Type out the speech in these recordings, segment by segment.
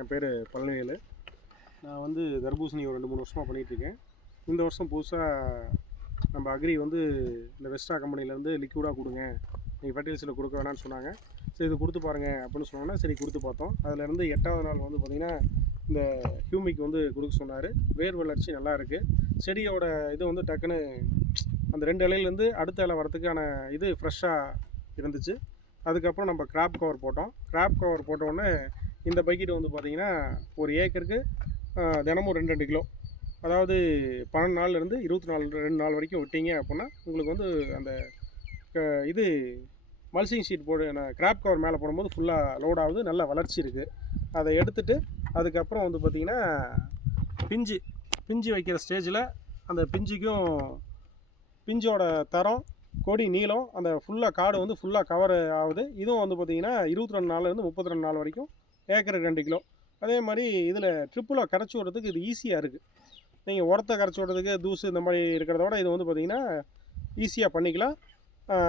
என் பேர் பழனிவேலு. நான் வந்து தர்பூசணி ஒரு ரெண்டு மூணு வருஷமாக பண்ணிகிட்ருக்கேன் இந்த வருஷம் புதுசாக நம்ம அக்ரி வந்து இந்த வெஸ்டா கம்பெனிலேருந்து லிக்யூடாக கொடுங்க. நீங்கள் ஃபர்டிலைசரில் கொடுக்க வேணாம்னு சொன்னாங்க. சரி இது கொடுத்து பாருங்கள் அப்படின்னு சொன்னாங்கன்னா சரி கொடுத்து பார்த்தோம். அதுலேருந்து எட்டாவது நாள் வந்து பார்த்திங்கன்னா இந்த ஹியூமிக் வந்து கொடுக்க சொன்னார். வேர் வளர்ச்சி நல்லா இருக்குது செடியோட இது வந்து டக்குன்னு அந்த ரெண்டு இலையிலேருந்து அடுத்த இலை வரத்துக்கான இது ஃப்ரெஷ்ஷாக இருந்துச்சு. அதுக்கப்புறம் நம்ம கிராப் கவர் போட்டோம். கிராப் கவர் போட்டோடனே இந்த பக்கெட் வந்து பார்த்திங்கன்னா ஒரு ஏக்கருக்கு தினமும் ரெண்டு ரெண்டு கிலோ. அதாவது பன்னெண்டு நாள்லேருந்து இருபத்தி நாலு ரெண்டு நாள் வரைக்கும் விட்டீங்க அப்படின்னா உங்களுக்கு வந்து அந்த இது மல்சிங் ஷீட் போடு கிராப் கவர் மேலே போடும்போது ஃபுல்லாக லோட் ஆகுது நல்ல வளர்ச்சி இருக்குது அதை எடுத்துட்டு அதுக்கப்புறம் வந்து பார்த்திங்கன்னா பிஞ்சு பிஞ்சு வைக்கிற ஸ்டேஜில் அந்த பிஞ்சுக்கும் பிஞ்சோட தரம் கொடி நீளம் அந்த ஃபுல்லாக காடு வந்து ஃபுல்லாக கவர் ஆகுது. இதுவும் வந்து பார்த்திங்கன்னா இருபத்தி ரெண்டு நாள்லேருந்து முப்பத்தி ரெண்டு நாள் வரைக்கும் ஏக்கருக்கு ரெண்டு கிலோ. அதே மாதிரி இதில் ட்ரிப்பில் கரைச்சி விட்றதுக்கு இது ஈஸியாக இருக்குது நீங்கள் உரத்தை கரைச்சி விட்றதுக்கு தூசு இந்த மாதிரி இருக்கிறத விட இது வந்து பார்த்திங்கன்னா ஈஸியாக பண்ணிக்கலாம்.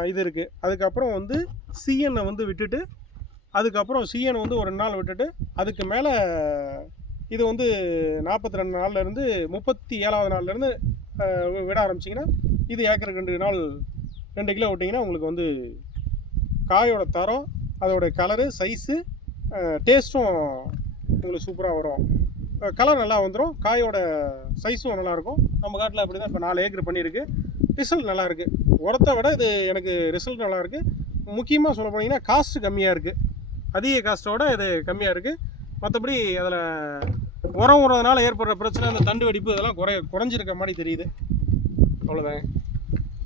இது இருக்குது அதுக்கப்புறம் வந்து சிஎனை வந்து விட்டுட்டு அதுக்கப்புறம் சிஎன் வந்து ஒரு ரெண்டு நாள் விட்டுட்டு அதுக்கு மேலே இது வந்து நாற்பத்தி ரெண்டு நாள்லேருந்து முப்பத்தி ஏழாவது நாள்லேருந்து விட ஆரம்பிச்சிங்கன்னா இது ஏக்கருக்கு ரெண்டு நாள் ரெண்டு கிலோ விட்டிங்கன்னா உங்களுக்கு வந்து காயோட தரம் அதோட கலரு சைஸு டேஸ்ட்டும் உங்களுக்கு சூப்பராக வரும். கலர் நல்லா வந்துடும் காயோட சைஸும் நல்லாயிருக்கும் நம்ம காட்டில் அப்படி தான் இப்போ நாலு ஏக்கர் பண்ணியிருக்கு. ரிசல்ட் நல்லாயிருக்கு உரத்தை விட இது எனக்கு ரிசல்ட் நல்லாயிருக்கு முக்கியமாக சொல்ல போனீங்கன்னா காஸ்ட்டு கம்மியாக இருக்குது அதிக காஸ்ட்டோட இது கம்மியாக இருக்குது மற்றபடி அதில் உரம் விடுறதுனால ஏற்படுற பிரச்சனை அந்த தண்டு வெடிப்பு இதெல்லாம் குறை குறைஞ்சிருக்க மாதிரி தெரியுது. அவ்வளோதாங்க